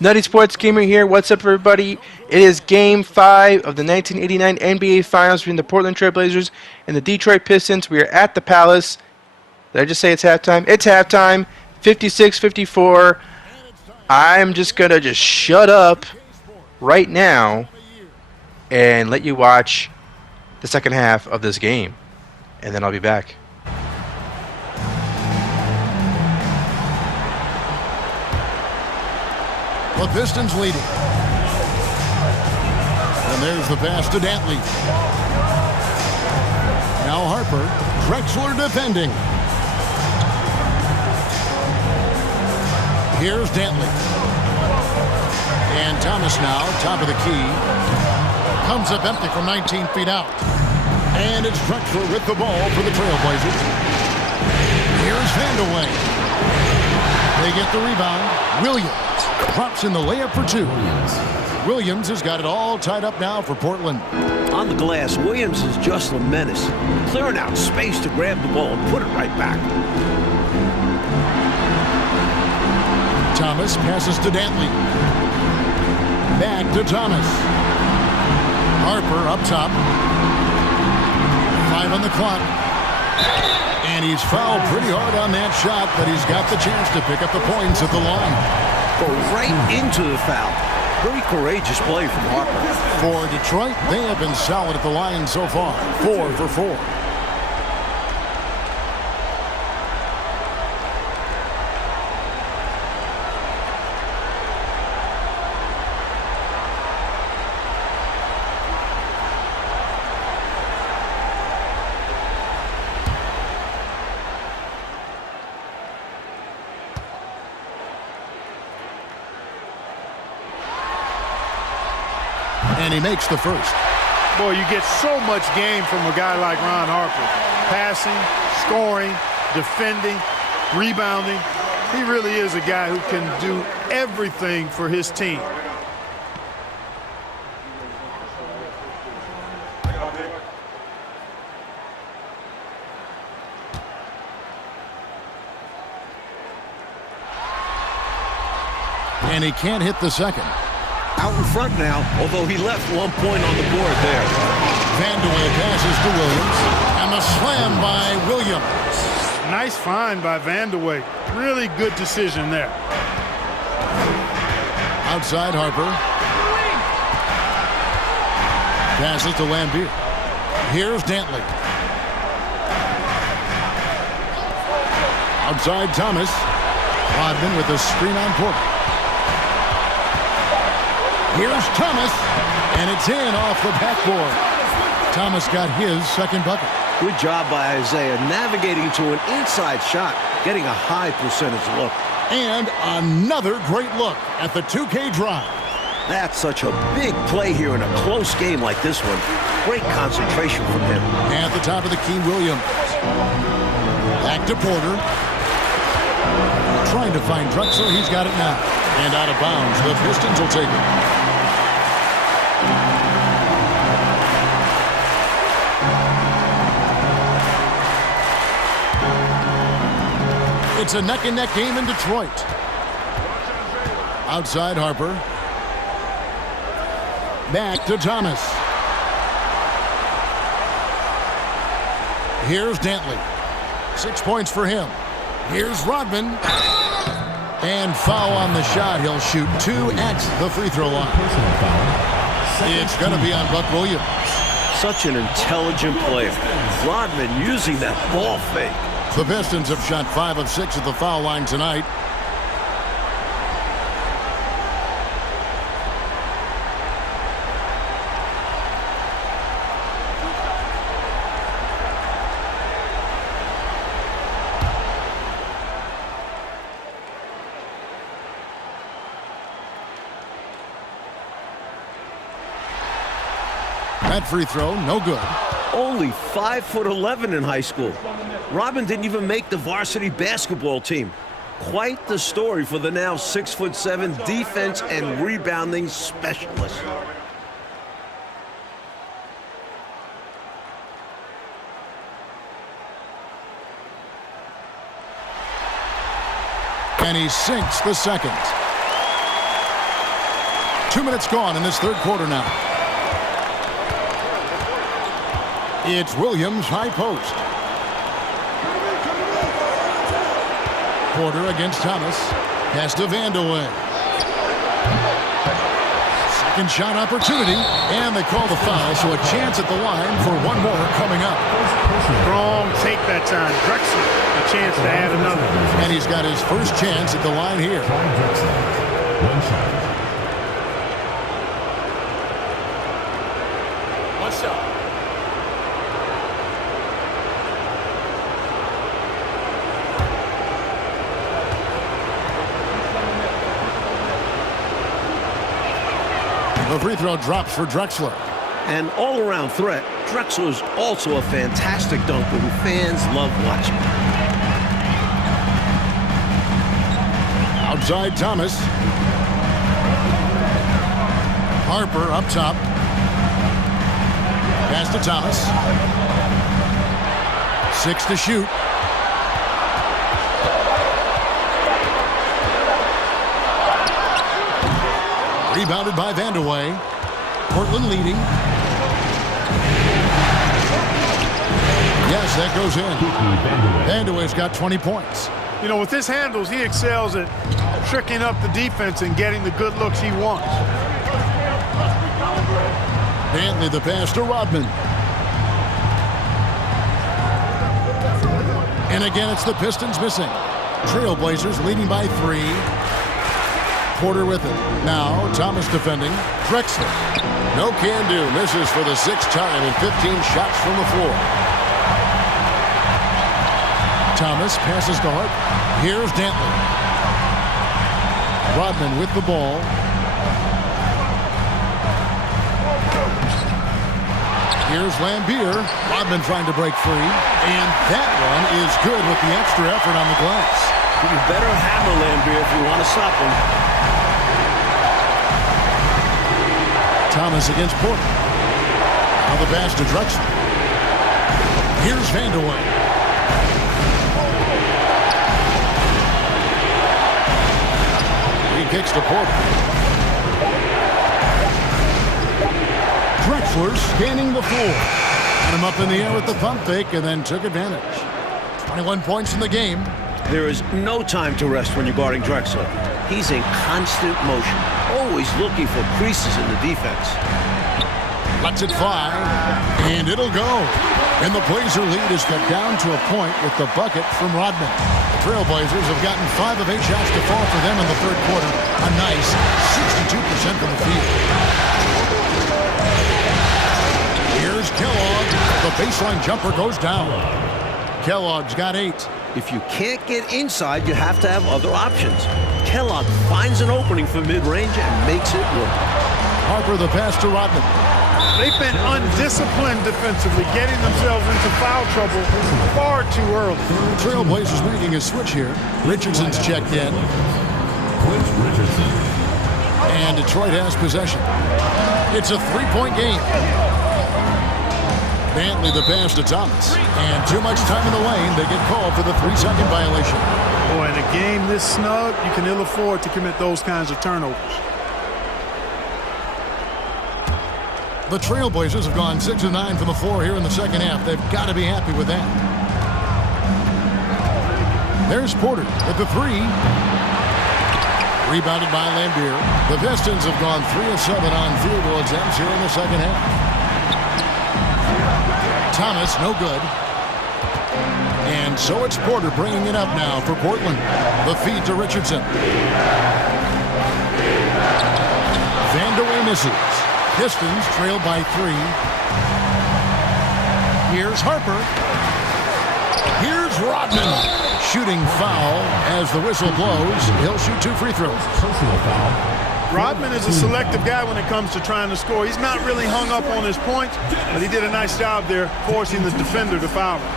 Nutty Sports Gamer here. What's up, everybody? It is Game 5 of the 1989 NBA Finals between the Portland Trail Blazers and the Detroit Pistons. We are at the Palace. Did I just say it's halftime? It's halftime. 56-54. I'm just going to just shut up right now and let you watch the second half of this game. And then I'll be back. The Pistons leading. And there's the pass to Dantley. Now Harper. Drexler defending. Here's Dantley. And Thomas now, top of the key. Comes up empty from 19 feet out. And it's Drexler with the ball for the Trailblazers. Here's Vandeweghe. They get the rebound. Williams drops in the layup for two. Williams has got it all tied up now for Portland. On the glass, Williams is just a menace, clearing out space to grab the ball and put it right back. Thomas passes to Dantley. Back to Thomas. Harper up top. 5 on the clock. And he's fouled pretty hard on that shot, but he's got the chance to pick up the points at the line. Go right into the foul. Very courageous play from Harper. For Detroit, they have been solid at the line so far. 4 for 4. And he makes the first. Boy, you get so much game from a guy like Ron Harper. Passing, scoring, defending, rebounding. He really is a guy who can do everything for his team. And he can't hit the second. Out in front now, although he left 1 point on the board there. Vandeweghe passes to Williams. And the slam by Williams. Nice find by Vandeweghe. Really good decision there. Outside Harper. Passes to Lambeer. Here's Dantley. Outside Thomas. Rodman with a screen on Porter. Here's Thomas, and it's in off the backboard. Thomas got his second bucket. Good job by Isaiah navigating to an inside shot, getting a high percentage look. And another great look at the 2K drive. That's such a big play here in a close game like this one. Great concentration from him. At the top of the key, Williams. Back to Porter. Trying to find Drexler. He's got it now. And out of bounds. The Pistons will take it. It's a neck-and-neck game in Detroit. Outside Harper. Back to Thomas. Here's Dantley. 6 points for him. Here's Rodman. And foul on the shot. He'll shoot 2 at the free throw line. It's going to be on Buck Williams. Such an intelligent player. Rodman using that ball fake. The Pistons have shot 5 of 6 at the foul line tonight. That free throw, no good. Only 5'11" in high school. Rodman didn't even make the varsity basketball team. Quite the story for the now 6'7" defense and rebounding specialist. And he sinks the second. 2 minutes gone in this third quarter now. It's Williams, high post. Porter against Thomas. Pass to Vandeweghe. Second shot opportunity, and they call the foul, so a chance at the line for one more coming up. Strong take that time. Drexler, a chance to add another. And he's got his first chance at the line here. One shot. One shot. The free throw drops for Drexler. An all-around threat, Drexler's also a fantastic dunker who fans love watching. Outside Thomas. Harper up top. Pass to Thomas. 6 to shoot. Rebounded by Vandeweghe. Portland leading. Yes, that goes in. Vandeweghe's got 20 points. You know, with his handles, he excels at tricking up the defense and getting the good looks he wants. Bentley the pass to Rodman. And again, it's the Pistons missing. Trailblazers leading by 3. Porter with it. Now, Thomas defending. Drexler. No can do. Misses for the 6th time in 15 shots from the floor. Thomas passes to Hart. Here's Dantley. Rodman with the ball. Here's Lambier. Rodman trying to break free. And that one is good with the extra effort on the glass. You better hammer Lambier if you want to stop him. Thomas against Porter. Now the pass to Drexler. Here's Vandeweghe. He kicks to Porter. Drexler scanning the floor. Got him up in the air with the pump fake and then took advantage. 21 points in the game. There is no time to rest when you're guarding Drexler. He's in constant motion, always looking for creases in the defense. Lets it fly, and it'll go. And the Blazer lead is cut down to a point with the bucket from Rodman. The Trailblazers have gotten 5 of 8 shots to fall for them in the third quarter. A nice 62% from the field. Here's Kellogg. The baseline jumper goes down. Kellogg's got 8. If you can't get inside, you have to have other options. Kellogg finds an opening for mid-range and makes it work. Harper the pass to Rodman. They've been undisciplined defensively, getting themselves into foul trouble far too early. The Trailblazers making a switch here. Richardson's checked in. Quentin Richardson. And Detroit has possession. It's a 3-point game. Bentley the pass to Thomas. And too much time in the lane. They get called for the 3-second violation. Boy, in a game this snug, you can ill afford to commit those kinds of turnovers. The Trailblazers have gone 6 of 9 from the floor here in the second half. They've got to be happy with that. There's Porter with the 3. Rebounded by Lambier. The Pistons have gone 3 of 7 on field goal attempts here in the second half. Thomas, no good. And so it's Porter bringing it up now for Portland. The feed to Richardson. Vandeweghe misses. Pistons trail by 3. Here's Harper. Here's Rodman. Shooting foul as the whistle blows. He'll shoot 2 free throws. Personal foul. Rodman is a selective guy when it comes to trying to score. He's not really hung up on his points, but he did a nice job there forcing the defender to foul him.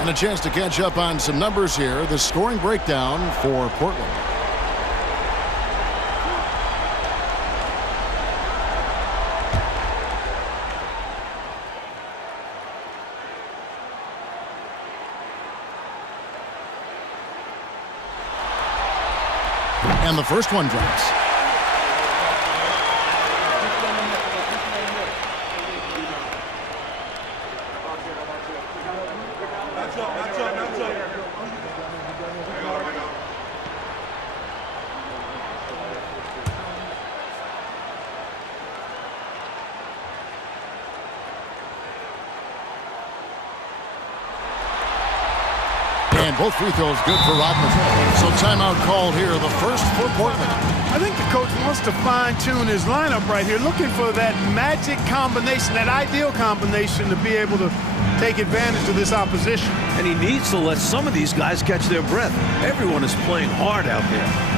And a chance to catch up on some numbers here. The scoring breakdown for Portland. And the first one drops. And both free throws good for Rodman. So timeout called here, the first for Portland. I think the coach wants to fine-tune his lineup right here, looking for that magic combination, that ideal combination to be able to take advantage of this opposition. And he needs to let some of these guys catch their breath. Everyone is playing hard out there.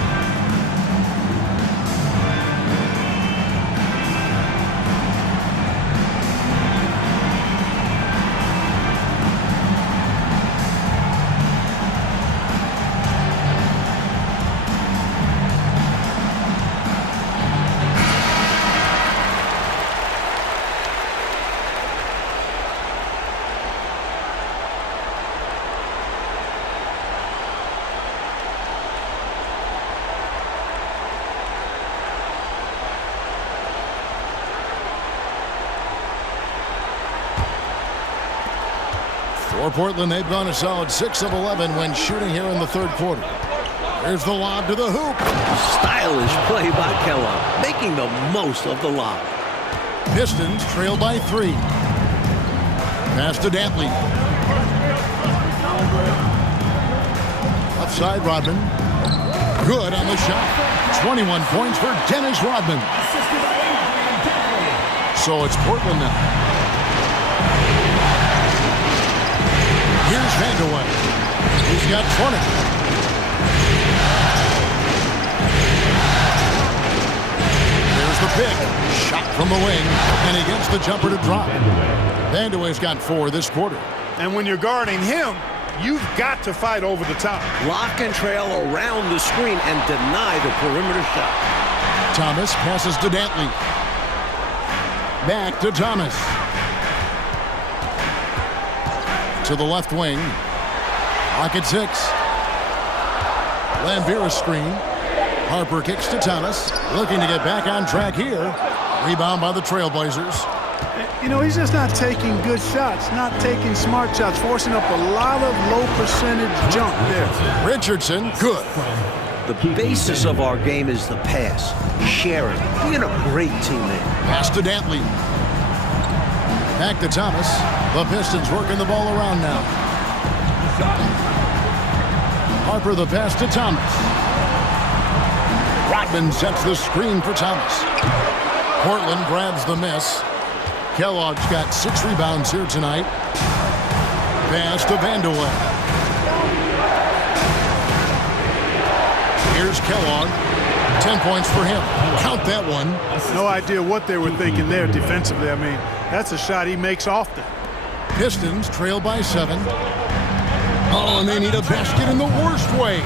For Portland, they've gone a solid 6 of 11 when shooting here in the third quarter. Here's the lob to the hoop. Stylish play by Kellogg, making the most of the lob. Pistons trail by 3. Pass to Dantley. Outside Rodman. Good on the shot. 21 points for Dennis Rodman. So it's Portland now. Here's Vandeweghe. He's got 20. There's the pick. Shot from the wing. And he gets the jumper to drop. Vandeweghe's got 4 this quarter. And when you're guarding him, you've got to fight over the top. Lock and trail around the screen and deny the perimeter shot. Thomas passes to Dantley. Back to Thomas. To the left wing. Lock at 6. Lambert screen. Harper kicks to Thomas. Looking to get back on track here. Rebound by the Trailblazers. You know, he's just not taking good shots, not taking smart shots, forcing up a lot of low percentage jump there. Richardson, good. The basis of our game is the pass, sharing, being a great teammate. Pass to Dantley. Back to Thomas. The Pistons working the ball around now. Harper the pass to Thomas. Rodman sets the screen for Thomas. Portland grabs the miss. Kellogg's got 6 rebounds here tonight. Pass to Vandeweghe. Here's Kellogg. 10 points for him. Count that one. No idea what they were thinking there defensively. I mean, that's a shot he makes often. Pistons trail by 7. Oh, and they need a basket in the worst way.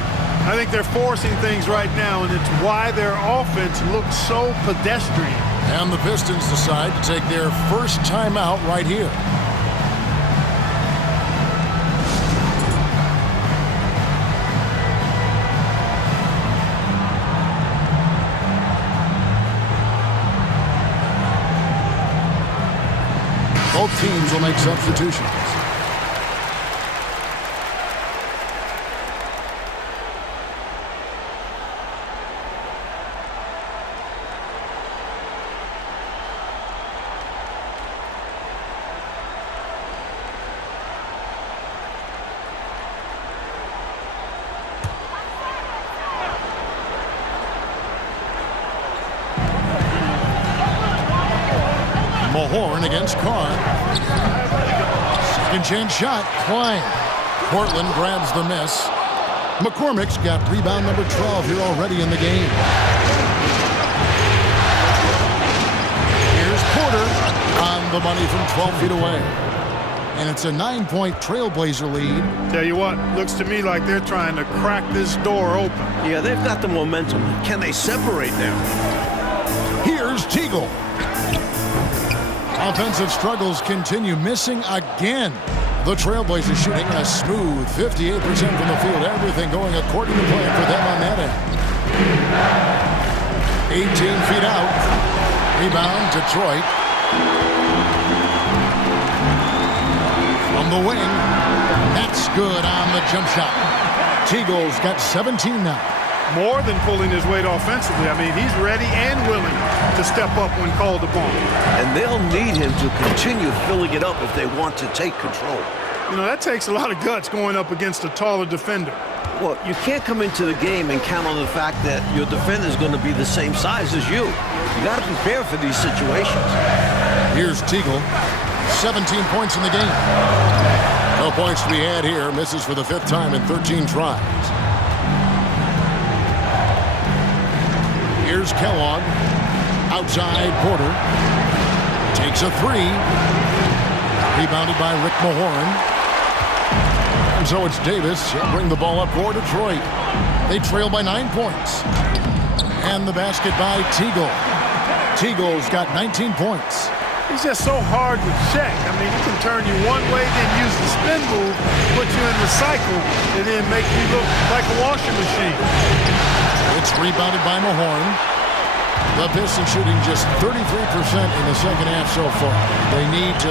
I think they're forcing things right now, and it's why their offense looks so pedestrian. And the Pistons decide to take their first timeout right here. Both teams will make substitutions. Mahorn against Carr. Second chance shot. Klein. Portland grabs the miss. McCormick's got rebound number 12 here already in the game. Here's Porter on the money from 12 feet away. And it's a 9-point Trailblazer lead. Tell you what, looks to me like they're trying to crack this door open. Yeah, they've got the momentum. Can they separate now? Here's Teagle. Offensive struggles continue, missing again. The Trailblazers shooting a smooth 58% from the field. Everything going according to plan for them on that end. 18 feet out. Rebound, Detroit. From the wing. That's good on the jump shot. Teagle's got 17 now. More than pulling his weight offensively. I mean, he's ready and willing to step up when called upon. And they'll need him to continue filling it up if they want to take control. You know, that takes a lot of guts going up against a taller defender. Well, you can't come into the game and count on the fact that your defender is going to be the same size as you. You got to prepare for these situations. Here's Teagle. 17 points in the game. No points to be had here. Misses for the 5th time in 13 tries. Here's Kellogg. Outside Porter. Takes a 3. Rebounded by Rick Mahorn. And so it's Davis. He'll bring the ball up for Detroit. They trail by 9 points. And the basket by Teagle. Teagle's got 19 points. He's just so hard to check. I mean, he can turn you one way, then use the spin move, put you in the cycle, and then make you look like a washing machine. It's rebounded by Mahorn. The Pistons shooting just 33% in the second half so far. They need to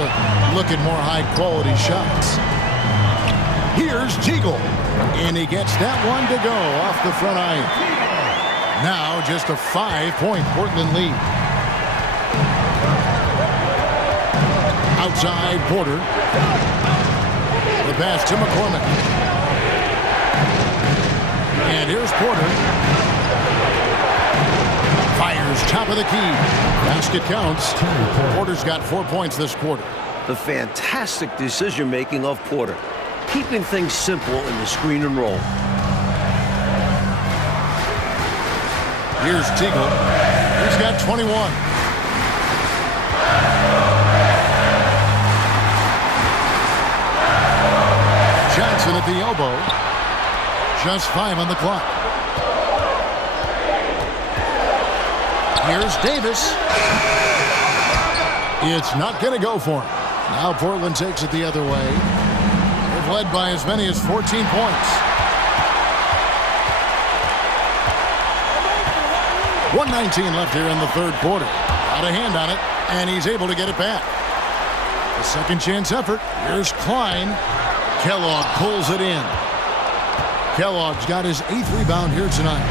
look at more high-quality shots. Here's Teagle. And he gets that one to go off the front iron. Now just a 5-point Portland lead. Outside Porter. The pass to McCormick. And here's Porter. Fires top of the key. Basket counts. Porter's got 4 points this quarter. The fantastic decision-making of Porter, keeping things simple in the screen and roll. Here's Teagle. He's got 21. Johnson at the elbow. Just 5 on the clock. Here's Davis. It's not going to go for him. Now Portland takes it the other way. They've led by as many as 14 points. 1:19 left here in the third quarter. Out of hand on it, and he's able to get it back. A second chance effort. Here's Klein. Kellogg pulls it in. Kellogg's got his 8th rebound here tonight.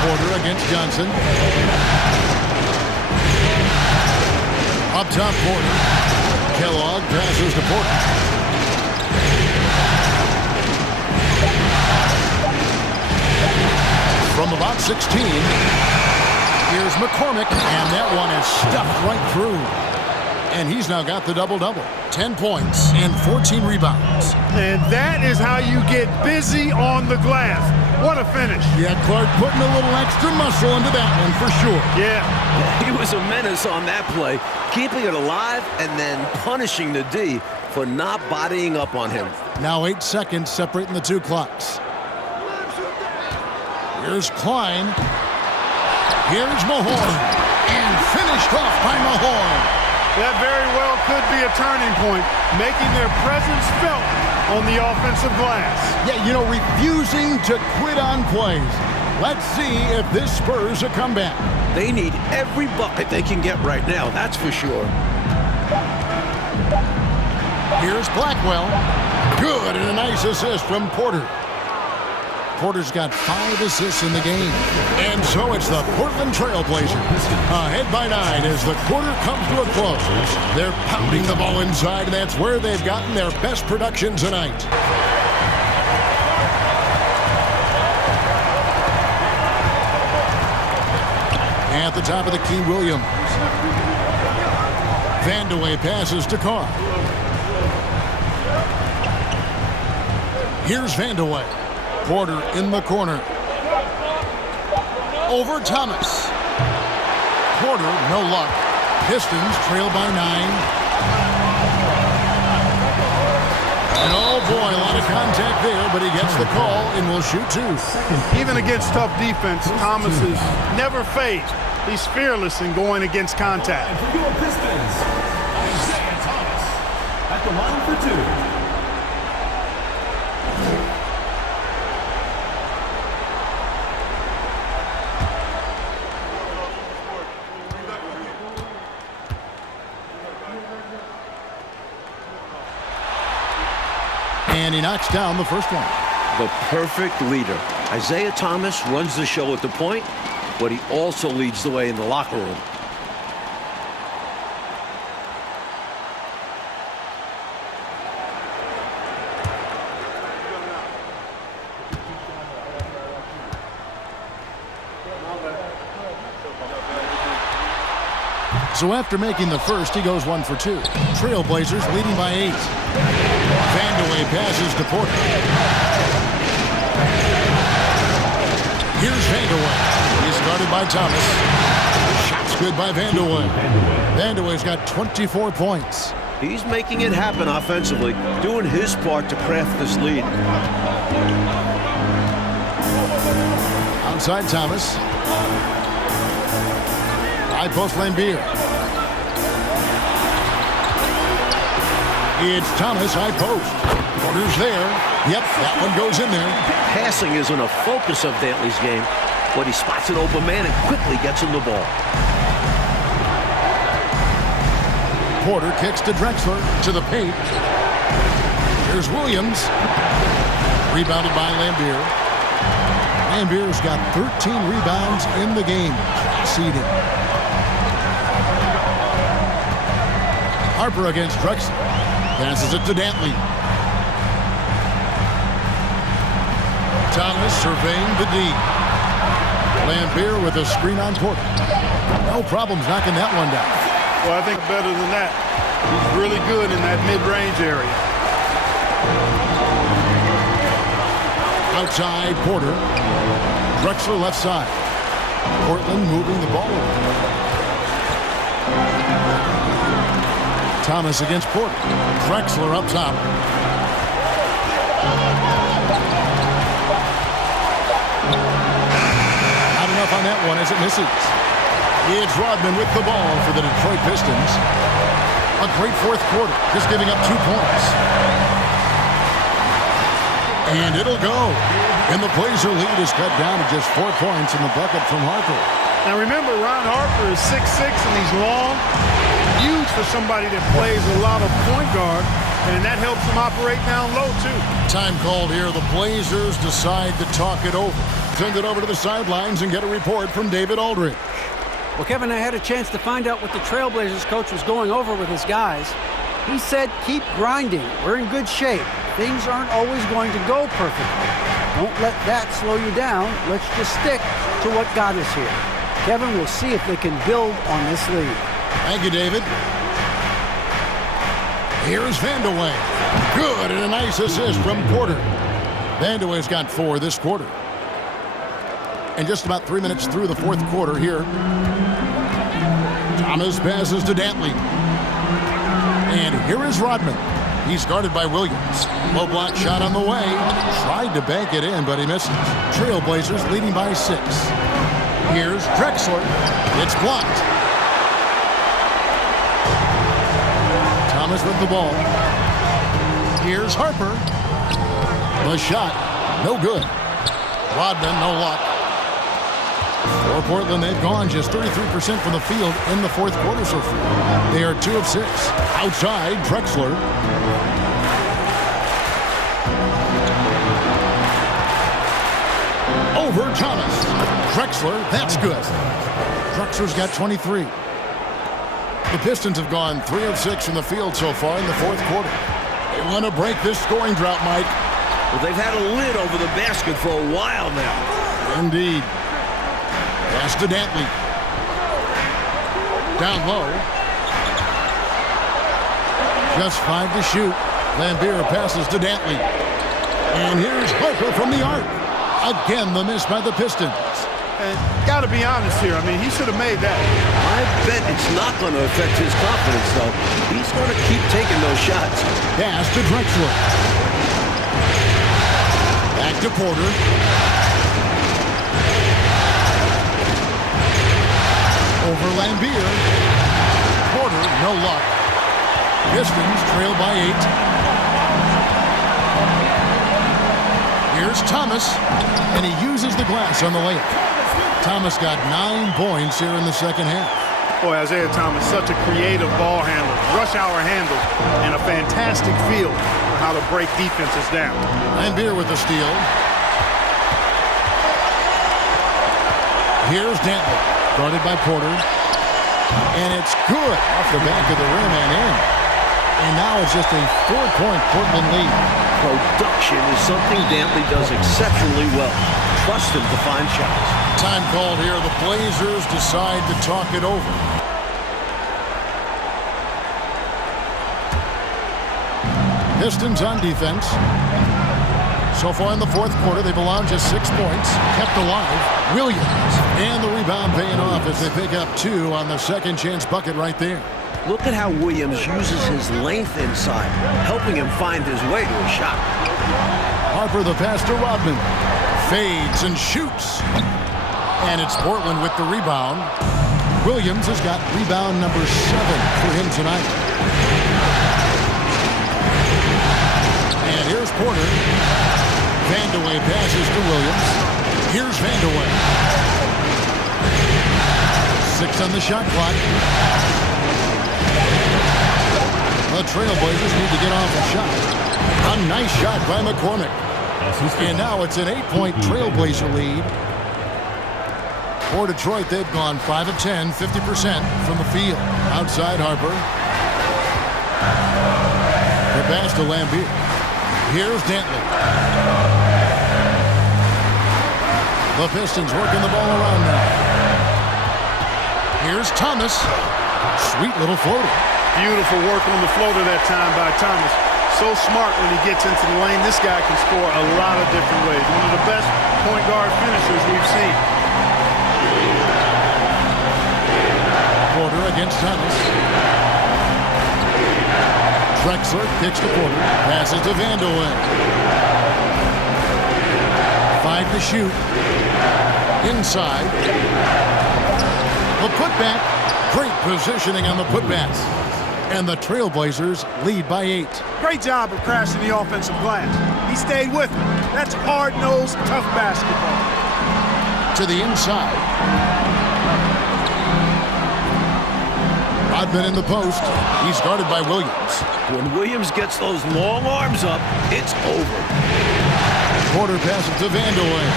Porter against Johnson. Up top, Porter. Kellogg passes to Porter. From about 16, here's McCormick, and that one is stuffed right through. And he's now got the double-double. 10 points and 14 rebounds. And that is how you get busy on the glass. What a finish. Yeah, Clark putting a little extra muscle into that one for sure. Yeah. He was a menace on that play, keeping it alive and then punishing the D for not bodying up on him. Now 8 seconds separating the two clocks. Here's Klein. Here's Mahorn. And finished off by Mahorn. That very well could be a turning point, making their presence felt on the offensive glass. Yeah, you know, refusing to quit on plays. Let's see if this spurs a comeback. They need every bucket they can get right now, that's for sure. Here's Blackwell. Good, and a nice assist from Porter. Porter's got 5 assists in the game. And so it's the Portland Trail Blazers ahead by 9 as the quarter comes to a close. They're pounding the ball inside, and that's where they've gotten their best production tonight. At the top of the key, Williams. Vandeweghe passes to Carr. Here's Vandeweghe. Porter in the corner. Over Thomas. Porter, no luck. Pistons trail by 9. And oh boy, a lot of contact there, but he gets the call and will shoot 2. Even against tough defense, Thomas is never phased. He's fearless in going against contact. And for your Pistons, Isaiah Thomas at the line for 2. And he knocks down the first one. The perfect leader. Isaiah Thomas runs the show at the point, but he also leads the way in the locker room. So after making the first, he goes 1 for 2. Trailblazers leading by 8. Vandeweghe passes to Porter. Here's Vandeweghe. He's guarded by Thomas. Shot's good by Vandeweghe. Vandeweghe's got 24 points. He's making it happen offensively, doing his part to craft this lead. Outside Thomas. High post Lambier. It's Thomas, high post. Porter's there. Yep, that one goes in there. Passing isn't a focus of Dantley's game, but he spots an open man and quickly gets him the ball. Porter kicks to Drexler, to the paint. Here's Williams. Rebounded by Lambier. Lambier's got 13 rebounds in the game. Seeding. Harper against Drexler. Passes it to Dantley. Thomas surveying the D. Lambier with a screen on Porter. No problems knocking that one down. Well, I think better than that. He's really good in that mid-range area. Outside Porter. Drexler left side. Portland moving the ball over. Thomas against Porter. Drexler up top. Not enough on that one as it misses. It's Rodman with the ball for the Detroit Pistons. A great fourth quarter, just giving up 2 points. And it'll go. And the Blazer lead is cut down to just 4 points in the bucket from Harper. Now remember, Ron Harper is 6'6", and he's long. Huge for somebody that plays a lot of point guard, and that helps him operate down low, too. Time called here. The Blazers decide to talk it over. Send it over to the sidelines and get a report from David Aldridge. Well, Kevin, I had a chance to find out what the Trailblazers coach was going over with his guys. He said, keep grinding. We're in good shape. Things aren't always going to go perfectly. Don't let that slow you down. Let's just stick to what got us here. Kevin, we'll see if they can build on this lead. Thank you, David. Here's Vandeweghe. Good, and a nice assist from Porter. Vandeweghe's got 4 this quarter. And just about 3 minutes through the fourth quarter here. Thomas passes to Dantley. And here is Rodman. He's guarded by Williams. Low block shot on the way. Tried to bank it in, but he misses. Trailblazers leading by 6. Here's Drexler. It's blocked. Thomas with the ball. Here's Harper. The shot, no good. Rodman, no luck. For Portland, they've gone just 33% from the field in the fourth quarter so far. They are 2 of 6. Outside, Drexler. Over Thomas. Drexler, that's good. Drexler's got 23. The Pistons have gone 3 of 6 from the field so far in the fourth quarter. They want to break this scoring drought, Mike. Well, they've had a lid over the basket for a while now. Indeed. Pass to Dantley. Down low. Just 5 to shoot. Lambier passes to Dantley. And here's Harper from the arc. Again, the miss by the Pistons. And got to be honest here. I mean, he should have made that. I bet it's not going to affect his confidence, though. He's going to keep taking those shots. Pass to Drexler. Back to Porter. Over Lambier. Porter, no luck. Pistons trail by 8. Here's Thomas, and he uses the glass on the layup. Thomas got 9 points here in the second half. Boy, Isaiah Thomas, such a creative ball handler, rush hour handle, and a fantastic feel for how to break defenses down. Lambier with the steal. Here's Dantley, guarded by Porter. And it's good off the back of the rim and in. And now it's just a 4-point Portland lead. Production is something Dantley does exceptionally well. Trust him to find shots. Time called here. The Blazers decide to talk it over. Pistons on defense. So far in the fourth quarter, they've allowed just 6 points, kept alive. Williams, and the rebound paying off as they pick up 2 on the second chance bucket right there. Look at how Williams uses his length inside, helping him find his way to a shot. Harper the pass to Rodman. Fades and shoots. And it's Portland with the rebound. Williams has got rebound number 7 for him tonight. And here's Porter. Vandeweghe passes to Williams. Here's Vandeweghe. 6 on the shot clock. The Trailblazers need to get off a shot. A nice shot by McCormick. And now it's an 8-point Trailblazer lead. For Detroit, they've gone 5 of 10, 50% from the field. Outside Harper. The pass to Lambeer. Here's Dantley. The Pistons working the ball around now. Here's Thomas. Sweet little floater. Beautiful work on the floater that time by Thomas. So smart when he gets into the lane. This guy can score a lot of different ways. One of the best point guard finishers we've seen. Porter against Thomas. Drexler kicks to Porter. Passes to Vandeweghe. 5 to shoot. Inside. The putback. Great positioning on the putback. And the Trailblazers lead by 8. Great job of crashing the offensive glass. He stayed with him. That's hard-nosed, tough basketball. To the inside. Rodman in the post. He's guarded by Williams. When Williams gets those long arms up, it's over. Porter passes to Vandeweghe.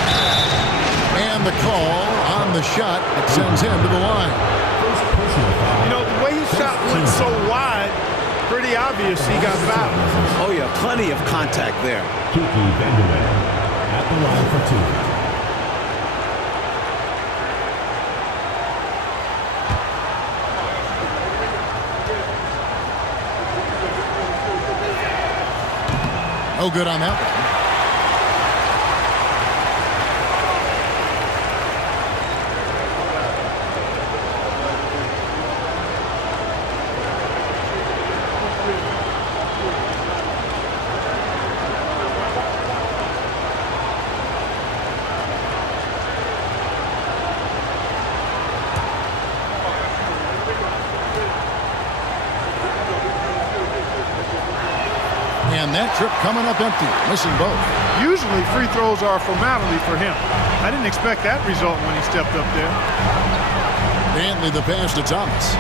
And the call on the shot that sends him to the line. You know, the way his shot went so wide, pretty obvious he got fouled. Oh, yeah, plenty of contact there. Kiki Vandeweghe at the line for 2. No good on that one. And that trip coming up empty, missing both. Usually free throws are a formality for him. I didn't expect that result when he stepped up there. Dantley the pass to Thomas.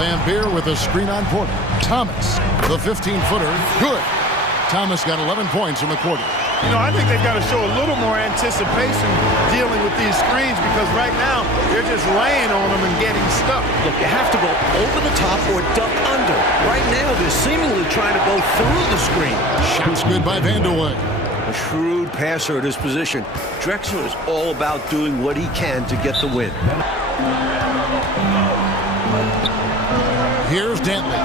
Lambeer with a screen on Porter. Thomas, the 15-footer, good. Thomas got 11 points in the quarter. You know, I think they've got to show a little more anticipation dealing with these screens because right now they're just laying on them and getting stuck. Look, you have to go over the top or duck under. Right now, they're seemingly trying to go through the screen. Shot's good by Vandeweghe. A shrewd passer at his position. Drexler is all about doing what he can to get the win. Here's Dantley.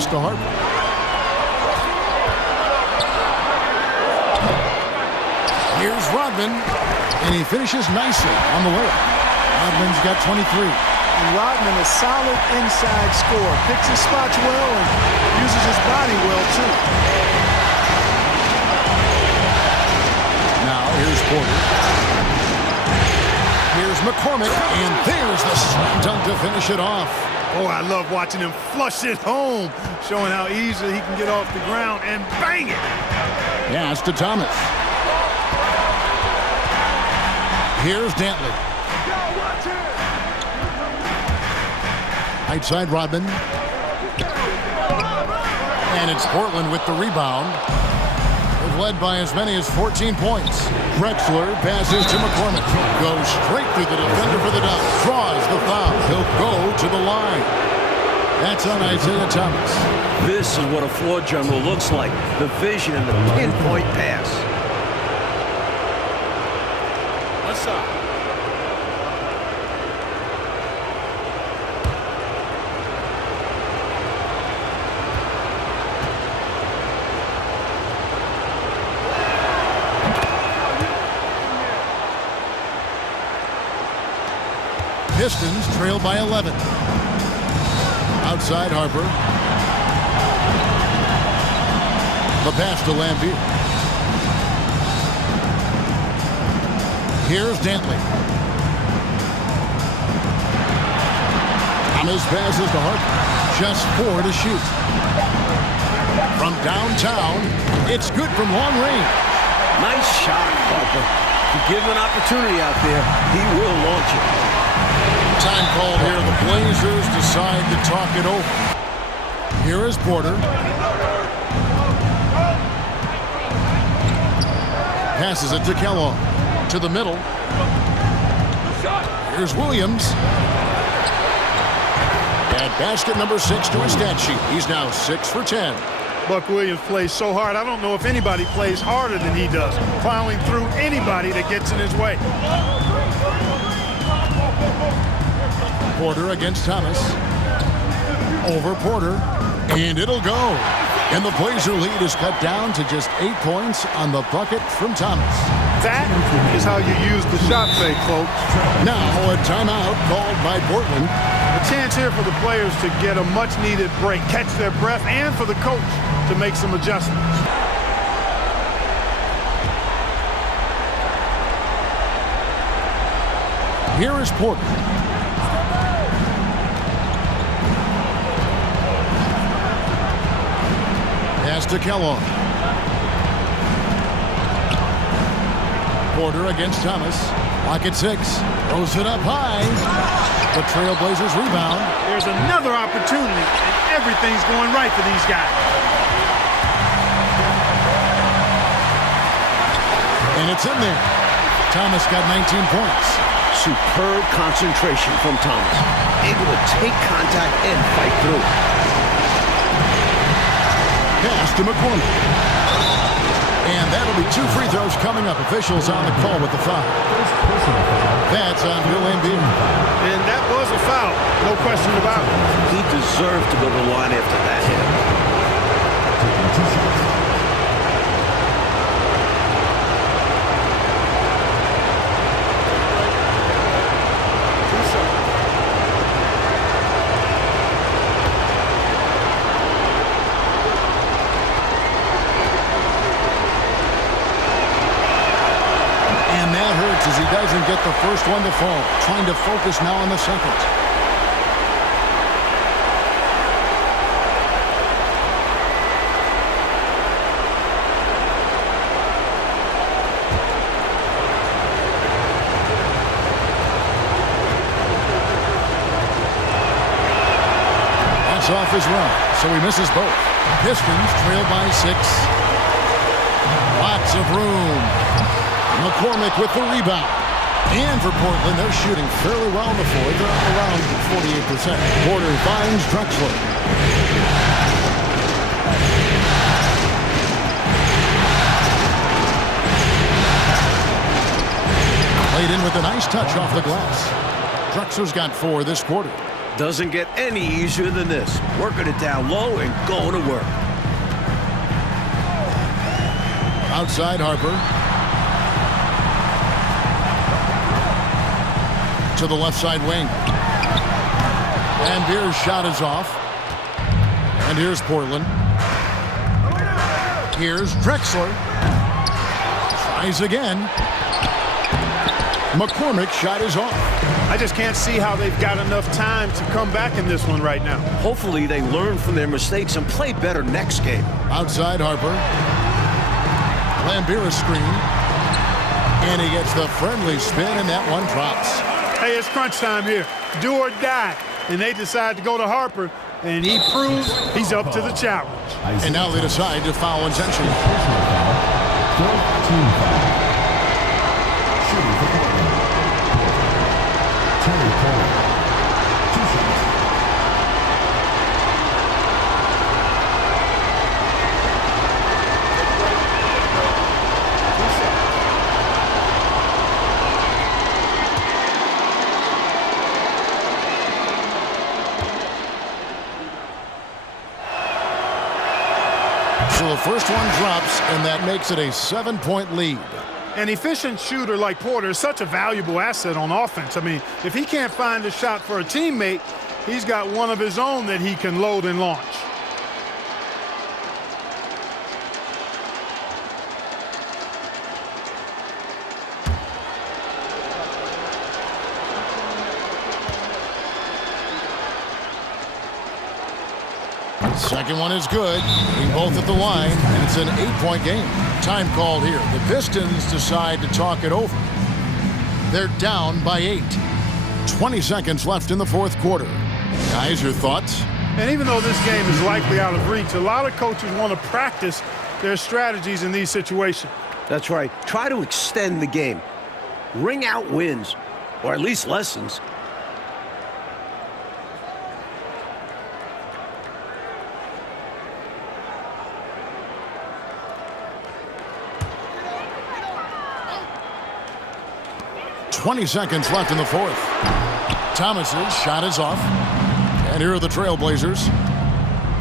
To Harper. Here's Rodman, and he finishes nicely on the layup. Rodman's got 23. And Rodman, a solid inside scorer. Picks his spots well and uses his body well, too. Now, here's Porter. Here's McCormick, and there's the slam dunk to finish it off. Oh, I love watching him flush it home, showing how easily he can get off the ground and bang it. Yeah, it's to Thomas. Here's Dantley. Right side Rodman. And it's Portland with the rebound. They've led by as many as 14 points. Drexler passes to McCormick. Goes straight through the defender for the dunk. Draws the foul. He'll go to the line. That's on Isaiah Thomas. This is what a floor general looks like. The vision and the pinpoint pass. What's up? Pistons trail by 11. Outside Harper. The pass to Lambier. Here's Dantley. Thomas passes to Harper. Just 4 to shoot. From downtown, it's good from long range. Nice shot, Harper. If you give him an opportunity out there, he will launch it. Time called here. The Blazers decide to talk it over. Here is Porter. Passes it to Kellogg. To the middle. Here's Williams. At basket number 6 to his stat sheet. He's now 6 for 10. Buck Williams plays so hard. I don't know if anybody plays harder than he does, plowing through anybody that gets in his way. Porter against Thomas. Over Porter. And it'll go. And the Blazer lead is cut down to just 8 points on the bucket from Thomas. That is how you use the shot fake, folks. Now a timeout called by Portland. A chance here for the players to get a much-needed break, catch their breath, and for the coach to make some adjustments. Here is Porter. Pass to Kellogg. Porter against Thomas. Lock at 6. Throws it up high. The Trailblazers rebound. There's another opportunity, and everything's going right for these guys. And it's in there. Thomas got 19 points. Superb concentration from Thomas. Able to take contact and fight through. Pass to McCormick. And that'll be 2 free throws coming up. Officials on the call with the foul. That's on Bill Lambier. And that was a foul, no question about it. He deserved to go to the line after that hit. As he doesn't get the first one to fall. Trying to focus now on the second. That's off his run, so he misses both. Pistons trail by 6. Lots of room. McCormick with the rebound. And for Portland, they're shooting fairly well in the fourth. They're up around 48%. Porter finds Drexler. Played in with a nice touch off the glass. Drexler's got 4 this quarter. Doesn't get any easier than this. Working it down low and going to work. Outside Harper. To the left side wing. Lambier's shot is off. And here's Portland. Here's Drexler. Tries again. McCormick's shot is off. I just can't see how they've got enough time to come back in this one right now. Hopefully they learn from their mistakes and play better next game. Outside Harper. Lambier screen. And he gets the friendly spin, and that one drops. Hey, it's crunch time here. Do or die. And they decide to go to Harper, and he proves he's up to the challenge. And now they decide to foul intentionally. Team foul. Shooting for Portland. Terry Porter. 2 shots. So the first one drops, and that makes it a 7-point lead. An efficient shooter like Porter is such a valuable asset on offense. I mean, if he can't find a shot for a teammate, he's got one of his own that he can load and launch. Second one is good. Being both at the line, and it's an 8-point game. Time called here. The Pistons decide to talk it over. They're down by 8. 20 seconds left in the fourth quarter. Guys, your thoughts? And even though this game is likely out of reach, a lot of coaches want to practice their strategies in these situations. That's right. Try to extend the game. Ring out wins, or at least lessons. .20 seconds left in the fourth. Thomas's shot is off. And here are the Trailblazers.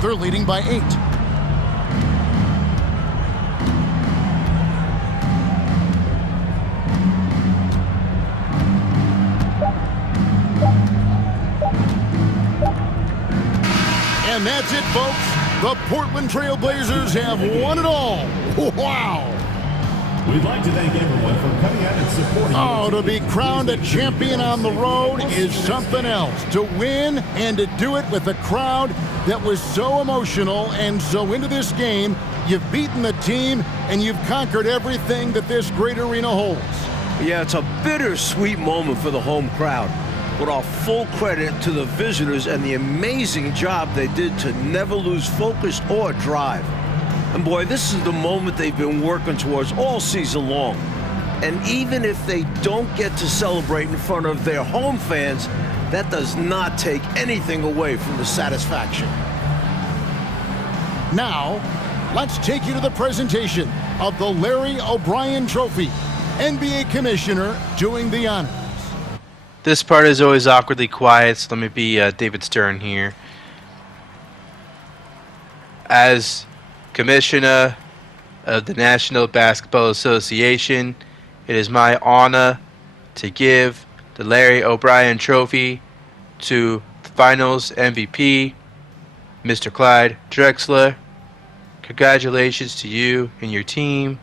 They're leading by 8. And that's it, folks. The Portland Trailblazers have won it all. Wow. We'd like to thank everyone for coming out and supporting. Oh, to be crowned a champion on the road is something else. To win and to do it with a crowd that was so emotional and so into this game, you've beaten the team and you've conquered everything that this great arena holds. Yeah, it's a bittersweet moment for the home crowd. But all full credit to the visitors and the amazing job they did to never lose focus or drive. And boy, this is the moment they've been working towards all season long. And even if they don't get to celebrate in front of their home fans, that does not take anything away from the satisfaction. Now, let's take you to the presentation of the Larry O'Brien Trophy. NBA Commissioner doing the honors. This part is always awkwardly quiet, so let me be David Stern here. As Commissioner of the National Basketball Association, it is my honor to give the Larry O'Brien Trophy to the Finals MVP, Mr. Clyde Drexler. Congratulations to you and your team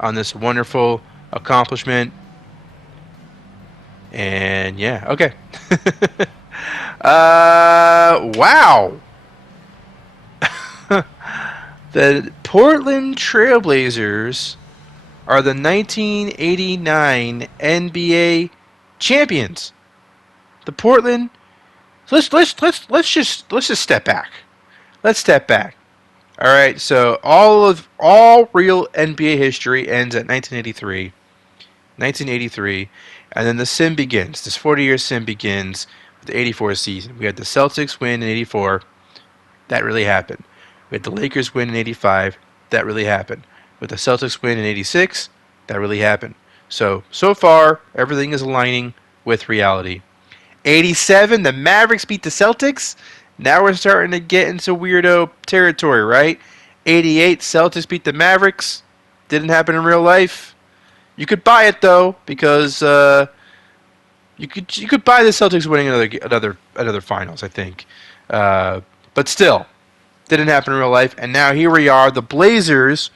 on this wonderful accomplishment. And yeah, okay. Wow. The Portland Trailblazers are the 1989 NBA champions. The Portland. Let's just step back. Let's step back. All right. So all real NBA history ends at 1983. 1983, and then the sim begins. This 40-year sim begins with the 84 season. We had the Celtics win in 84. That really happened. We had the Lakers win in 85. That really happened. With the Celtics win in 86, that really happened. So far, everything is aligning with reality. 87, the Mavericks beat the Celtics. Now we're starting to get into weirdo territory, right? 88, Celtics beat the Mavericks. Didn't happen in real life. You could buy it though, because you could buy the Celtics winning another finals, I think. But still, didn't happen in real life. And now here we are, the Blazers,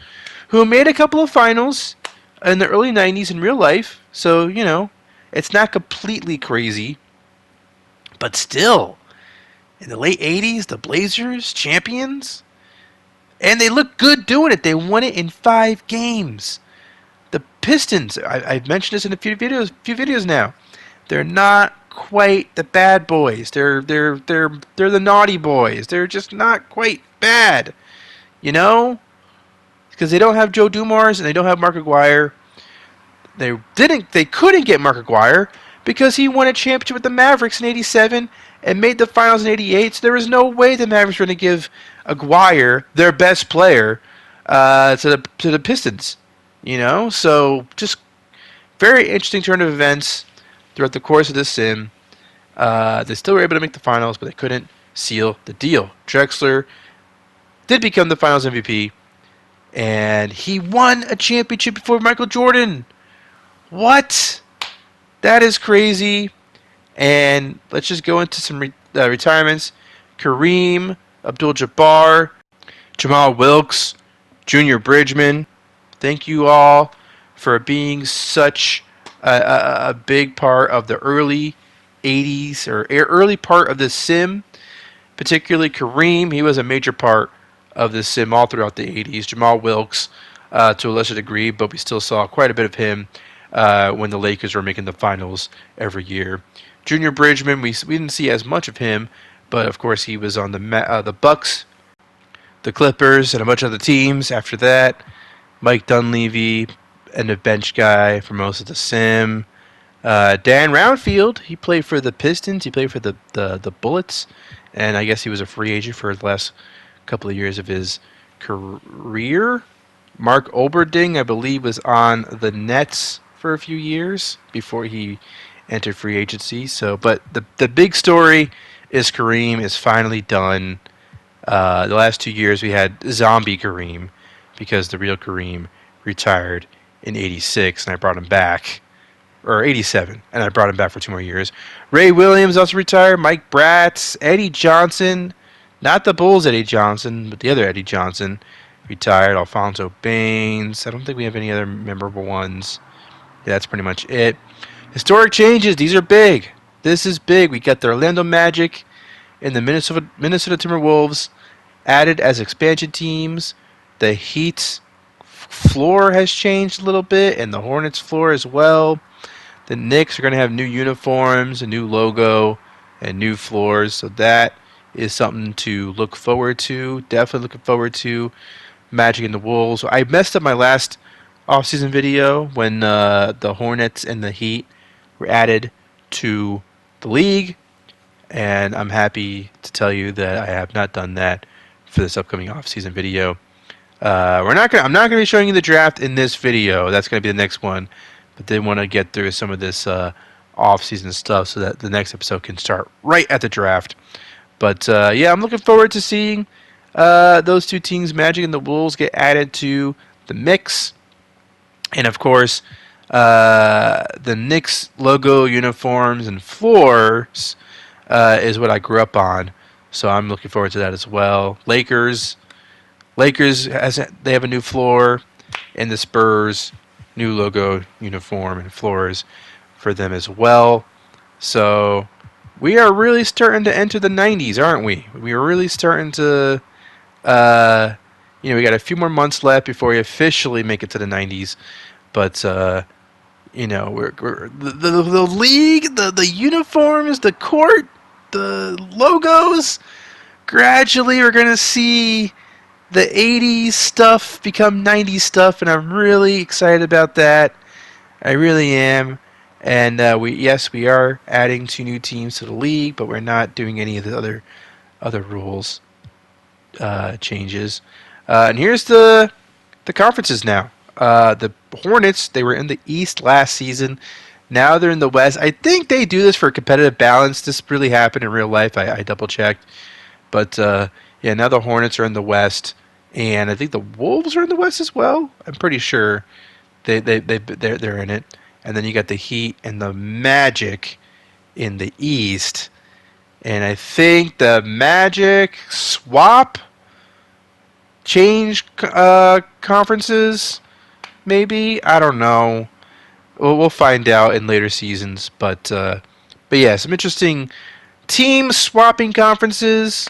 who made a couple of finals in the early 90s in real life. So, you know, it's not completely crazy. But still, in the late 80s, the Blazers, champions. And they look good doing it. They won it in 5 games. The Pistons, I've mentioned this in a few videos now. They're not quite the bad boys. They're the naughty boys. They're just not quite bad, you know, because they don't have Joe Dumars and they don't have Mark Aguirre. They couldn't get Mark Aguirre because he won a championship with the Mavericks in '87 and made the finals in '88. So there was no way the Mavericks were going to give Aguirre, their best player, to the Pistons. You know, so just very interesting turn of events throughout the course of this sim. They still were able to make the finals, but they couldn't seal the deal. Drexler did become the finals MVP, and he won a championship before Michael Jordan. What? That is crazy. And let's just go into some retirements. Kareem Abdul-Jabbar, Jamal Wilkes, Junior Bridgman. Thank you all for being such a big part of the early 80s or early part of the sim. Particularly Kareem, he was a major part of the sim all throughout the 80s. Jamal Wilkes, to a lesser degree, but we still saw quite a bit of him when the Lakers were making the finals every year. Junior Bridgman, we didn't see as much of him, but of course he was on the Bucks, the Clippers, and a bunch of other teams after that. Mike Dunleavy, and a bench guy for most of the sim. Dan Roundfield, he played for the Pistons. He played for the Bullets, and I guess he was a free agent for the last couple of years of his career. Mark Olberding, I believe, was on the Nets for a few years before he entered free agency. So, but the big story is Kareem is finally done. The last 2 years we had zombie Kareem because the real Kareem retired in '86, and I brought him back. Or '87, and I brought him back for 2 more years. Ray Williams also retired. Mike Bratz, Eddie Johnson, not the Bulls Eddie Johnson, but the other Eddie Johnson retired. Alfonso Baines. I don't think we have any other memorable ones. Yeah, that's pretty much it. Historic changes. These are big. This is big. We got the Orlando Magic and the Minnesota Timberwolves added as expansion teams. The Heat's floor has changed a little bit, and the Hornets floor as well. The Knicks are going to have new uniforms, a new logo, and new floors. So that is something to look forward to. Definitely looking forward to Magic and the Wolves. I messed up my last offseason video when the Hornets and the Heat were added to the league. And I'm happy to tell you that I have not done that for this upcoming offseason video. I'm not going to be showing you the draft in this video. That's going to be the next one. But did want to get through some of this off-season stuff so that the next episode can start right at the draft. But yeah, I'm looking forward to seeing those two teams, Magic and the Wolves, get added to the mix. And of course, the Knicks logo, uniforms, and floors is what I grew up on. So I'm looking forward to that as well. Lakers they have a new floor, and the Spurs new logo, uniform, and floors for them as well. So we are really starting to enter the 90s, aren't we? We are really starting to, we got a few more months left before we officially make it to the 90s. But, we're the league, the uniforms, the court, the logos, gradually we're going to see the 80s stuff become 90s stuff, and I'm really excited about that. I really am. And we are adding 2 new teams to the league, but we're not doing any of the other rules changes. And here's the conferences now. The Hornets, they were in the East last season. Now they're in the West. I think they do this for competitive balance. This really happened in real life. I double checked, but yeah, now the Hornets are in the West, and I think the Wolves are in the West as well. I'm pretty sure they're in it. And then you got the Heat and the Magic in the East, and I think the Magic change conferences. Maybe, I don't know. We'll find out in later seasons, but yeah, some interesting team swapping conferences.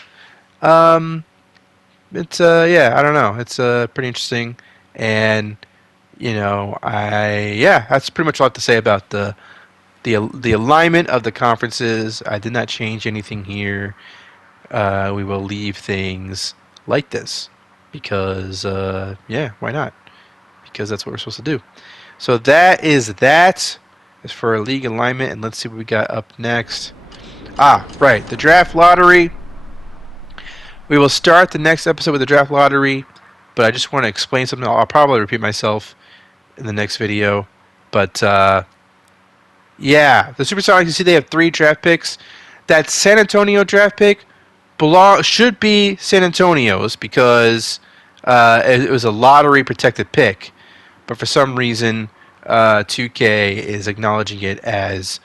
It's I don't know. It's pretty interesting, and that's pretty much all I have to say about the alignment of the conferences. I did not change anything here. We will leave things like this because why not? Because that's what we're supposed to do. So that is for our league alignment, and let's see what we got up next. Right, the draft lottery. We will start the next episode with the draft lottery, but I just want to explain something. I'll probably repeat myself in the next video, but the Supersonics, you see they have 3 draft picks. That San Antonio draft pick should be San Antonio's because it was a lottery protected pick, but for some reason 2K is acknowledging it as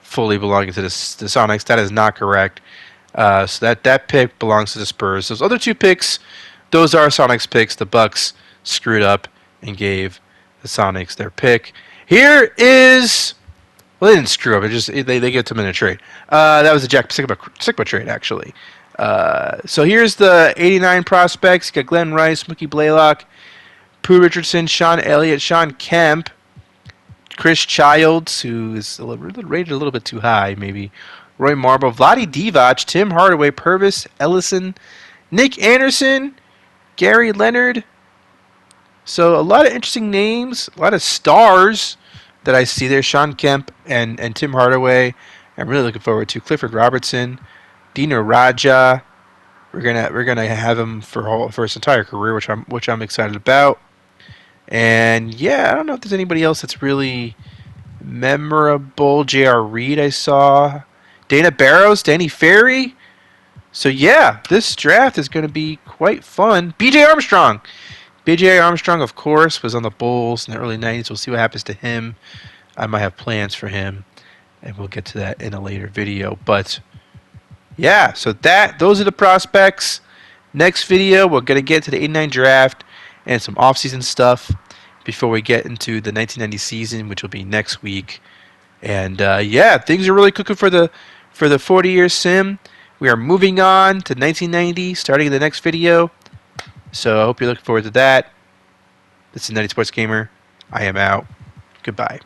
fully belonging to the Sonics. That is not correct. So that pick belongs to the Spurs. Those other 2 picks, those are Sonics picks. The Bucks screwed up and gave the Sonics their pick. Here is... Well, they didn't screw up. It just they gave it to them in a trade. That was a Jack Sigma trade, actually. So here's the 89 prospects. You got Glenn Rice, Mookie Blaylock, Pooh Richardson, Sean Elliott, Sean Kemp, Chris Childs, who is rated a little bit too high, maybe. Roy Marble, Vlade Divac, Tim Hardaway, Purvis Ellison, Nick Anderson, Gary Leonard. So a lot of interesting names, a lot of stars that I see there. Sean Kemp and Tim Hardaway. I'm really looking forward to Clifford Robertson, Dino Raja. We're gonna have him for his entire career, which I'm excited about. And yeah, I don't know if there's anybody else that's really memorable. J.R. Reed I saw. Dana Barrows, Danny Ferry. So yeah, this draft is going to be quite fun. B.J. Armstrong. B.J. Armstrong, of course, was on the Bulls in the early 90s. We'll see what happens to him. I might have plans for him, and we'll get to that in a later video. But yeah, so those are the prospects. Next video, we're going to get to the 89 draft and some offseason stuff before we get into the 1990 season, which will be next week. And yeah, things are really cooking for the 40-year sim. We are moving on to 1990, starting in the next video. So I hope you're looking forward to that. This is 90 Sports Gamer. I am out. Goodbye.